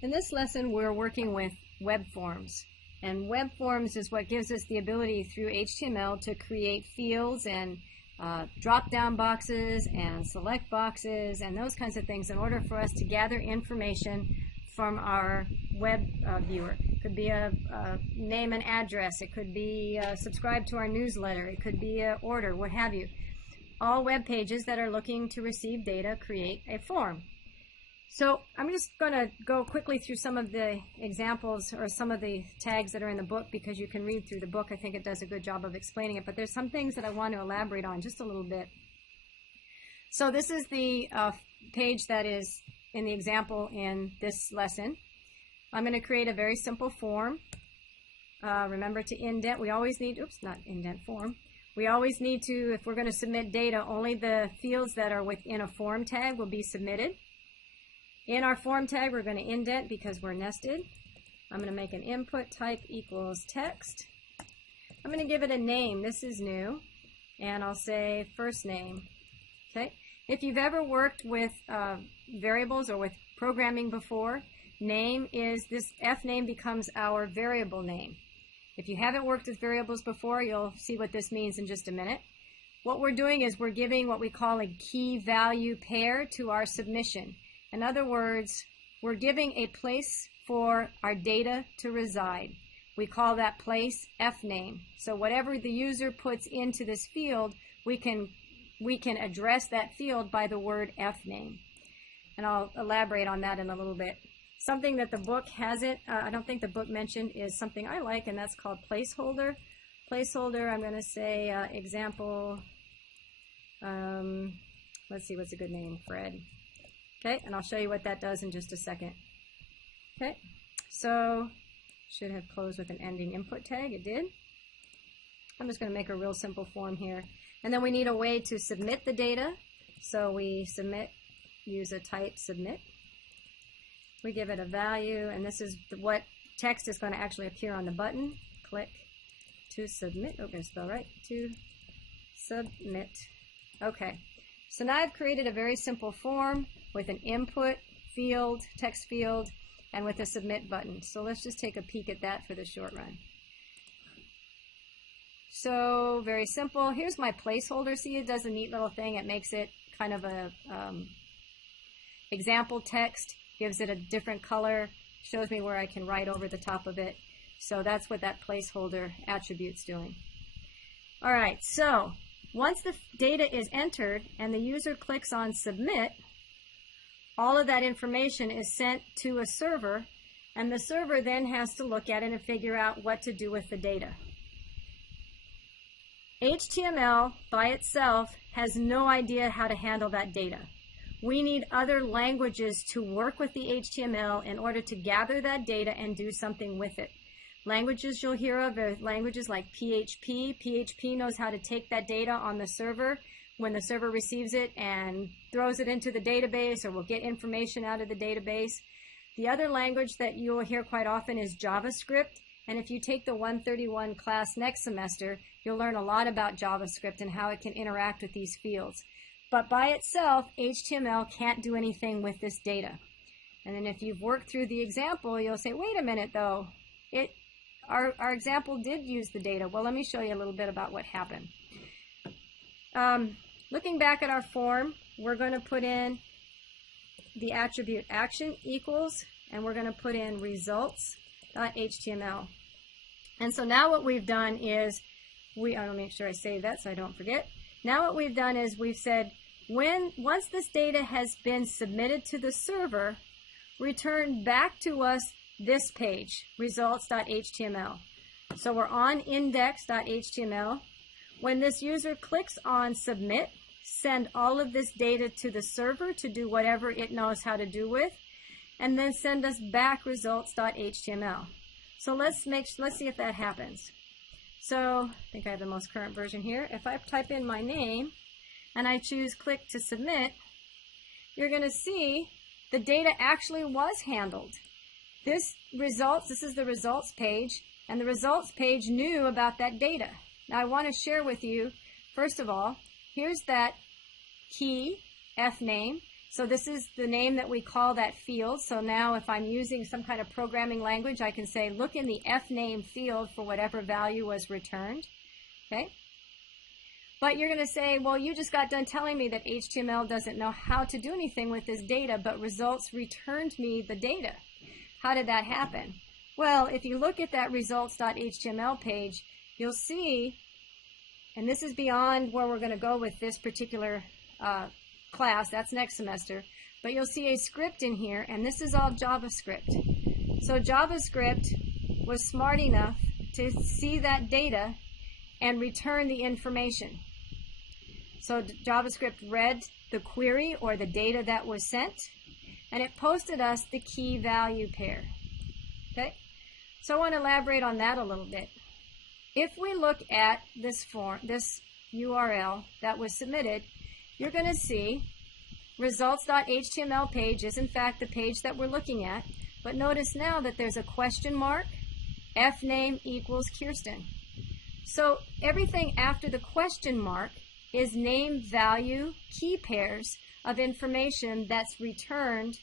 In this lesson, we're working with web forms. And web forms is what gives us the ability through HTML to create fields and drop-down boxes and select boxes and those kinds of things in order for us to gather information from our web viewer. It could be a name and address. It could be subscribe to our newsletter. It could be an order, what have you. All web pages that are looking to receive data create a form. So I'm just going to go quickly through some of the examples or some of the tags that are in the book because you can read through the book. I think it does a good job of explaining it, but there's some things that I want to elaborate on just a little bit. So this is the page that is in the example in this lesson. I'm going to create a very simple form. Remember to indent. We always need, oops, not indent form. We always need to, if we're going to submit data, only the fields that are within a form tag will be submitted. In our form tag, we're going to indent because we're nested. I'm going to make an input type equals text. I'm going to give it a name. This is new. And I'll say first name. Okay. If you've ever worked with variables or with programming before, name is this F name becomes our variable name. If you haven't worked with variables before, you'll see what this means in just a minute. What we're doing is we're giving what we call a key value pair to our submission. In other words, we're giving a place for our data to reside. We call that place F name. So whatever the user puts into this field, we can address that field by the word F name. And I'll elaborate on that in a little bit. Something that the book hasn't, I don't think the book mentioned, is something I like, and that's called placeholder. Placeholder, I'm going to say example, let's see, what's a good name? Fred. Okay, and I'll show you what that does in just a second. Okay, so should have closed with an ending input tag. It did. I'm just going to make a real simple form here. And then we need a way to submit the data. So we submit, use a type submit. We give it a value, and this is what text is going to actually appear on the button. Click to submit. Oh, I'm going to spell right. To submit. Okay, so now I've created a very simple form with an input field, text field, and with a submit button. So let's just take a peek at that for the short run. So very simple. Here's my placeholder. See, it does a neat little thing. It makes it kind of a example text, gives it a different color, shows me where I can write over the top of it. So that's what that placeholder attribute's doing. All right, so once the data is entered and the user clicks on submit, all of that information is sent to a server, and the server then has to look at it and figure out what to do with the data. HTML by itself has no idea how to handle that data. We need other languages to work with the HTML in order to gather that data and do something with it. Languages you'll hear of are languages like PHP. PHP knows how to take that data on the server when the server receives it and throws it into the database, or will get information out of the database. The other language that you'll hear quite often is JavaScript, and if you take the 131 class next semester, you'll learn a lot about JavaScript and how it can interact with these fields. But by itself, HTML can't do anything with this data. And then if you've worked through the example, you'll say, wait a minute though, our example did use the data. Well, let me show you a little bit about what happened. Looking back at our form, we're going to put in the attribute action equals, and we're going to put in results.html. And so now what we've done is, I want to make sure I save that so I don't forget. Now what we've done is we've said, once this data has been submitted to the server, return back to us this page, results.html. So we're on index.html. When this user clicks on submit, send all of this data to the server to do whatever it knows how to do with, and then send us back results.html. So let's see if that happens. So I think I have the most current version here. If I type in my name and I choose click to submit, you're going to see the data actually was handled. This is the results page, and the results page knew about that data. Now I want to share with you, first of all, here's that key, F name, So this is the name that we call that field. So now if I'm using some kind of programming language, I can say, look in the fname field for whatever value was returned. Okay? But you're going to say, well, you just got done telling me that HTML doesn't know how to do anything with this data, but results returned me the data. How did that happen? Well, if you look at that results.html page, you'll see, and this is beyond where we're going to go with this particular class, that's next semester, but you'll see a script in here, and this is all JavaScript. So JavaScript was smart enough to see that data and return the information. So JavaScript read the query or the data that was sent, and it posted us the key value pair. Okay? So I want to elaborate on that a little bit. If we look at this form, this URL that was submitted, you're going to see results.html page is in fact the page that we're looking at, but notice now that there's a question mark, fname equals Kirsten. So everything after the question mark is name value key pairs of information that's returned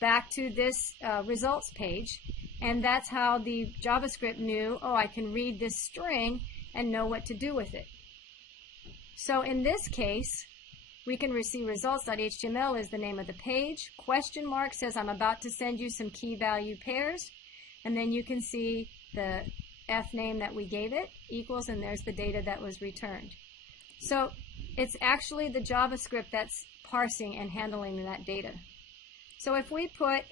back to this results page, and that's how the JavaScript knew, oh, I can read this string and know what to do with it. So in this case, we can receive results.html is the name of the page. Question mark says I'm about to send you some key value pairs, and then you can see the fname that we gave it equals, and there's the data that was returned. So it's actually the JavaScript that's parsing and handling that data. So if we put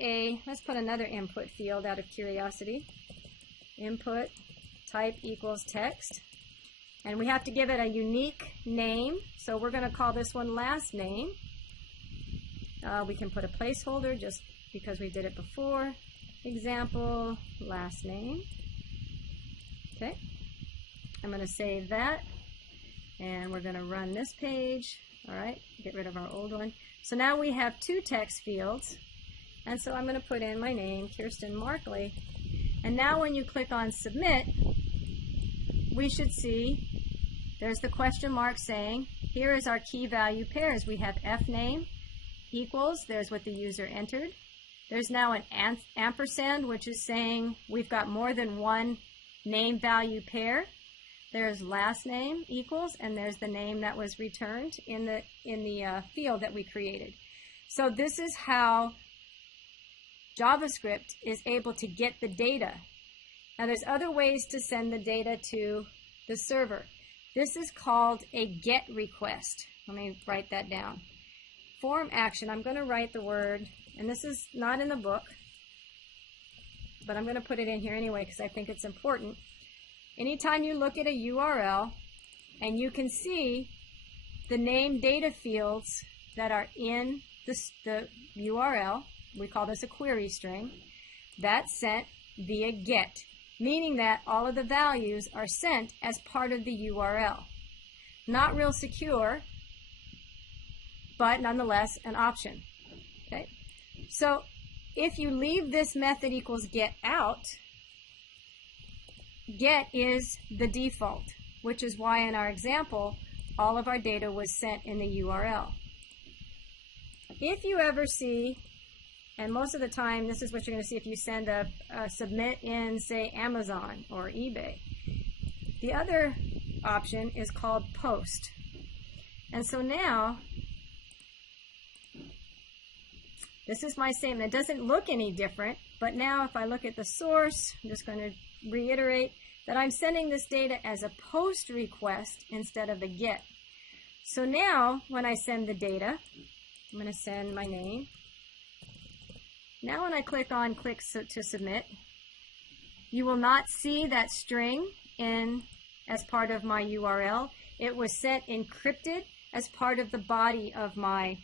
let's put another input field out of curiosity. Input type equals text. And we have to give it a unique name. So we're going to call this one last name. We can put a placeholder just because we did it before. Example, last name. Okay. I'm going to save that. And we're going to run this page. All right. Get rid of our old one. So now we have two text fields. And so I'm going to put in my name, Kirsten Markley. And now when you click on submit, we should see there's the question mark saying, here is our key value pairs. We have fname equals, there's what the user entered. There's now an ampersand, which is saying we've got more than one name value pair. There's last name equals, and there's the name that was returned in the field that we created. So this is how JavaScript is able to get the data. Now there's other ways to send the data to the server. This is called a GET request. Let me write that down. Form action, I'm going to write the word, and this is not in the book, but I'm going to put it in here anyway because I think it's important. Anytime you look at a URL and you can see the name data fields that are in the URL, we call this a query string, that's sent via GET, meaning that all of the values are sent as part of the URL. Not real secure, but nonetheless an option. Okay? So if you leave this method equals get out, get is the default, which is why in our example, all of our data was sent in the URL. If you ever see, and most of the time this is what you're going to see if you send a submit in, say, Amazon or eBay. The other option is called post. And so now, this is my statement. It doesn't look any different, but now if I look at the source, I'm just going to reiterate that I'm sending this data as a post request instead of a get. So now, when I send the data, I'm going to send my name. Now when I click to submit, you will not see that string in as part of my URL. It was sent encrypted as part of the body of my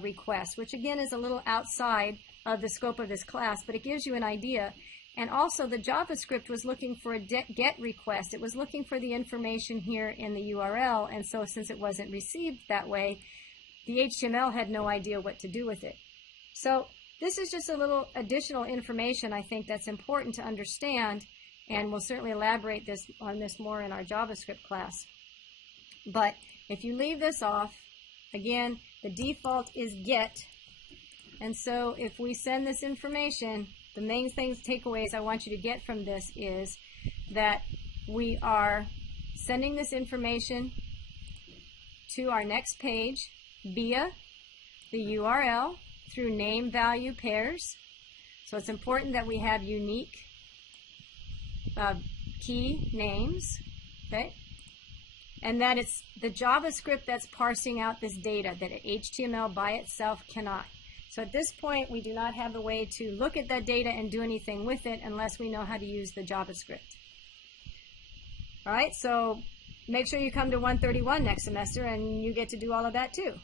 request, which again is a little outside of the scope of this class, but it gives you an idea. And also the JavaScript was looking for a GET request. It was looking for the information here in the URL, and so since it wasn't received that way, the HTML had no idea what to do with it. So this is just a little additional information I think that's important to understand, and we'll certainly elaborate on this more in our JavaScript class. But if you leave this off, again, The default is get. And so if we send this information, the main takeaways I want you to get from this is that we are sending this information to our next page via the URL through name value pairs. So it's important that we have unique key names, okay? And that it's the JavaScript that's parsing out this data that HTML by itself cannot. So at this point, we do not have a way to look at that data and do anything with it unless we know how to use the JavaScript. All right, so make sure you come to 131 next semester and you get to do all of that too.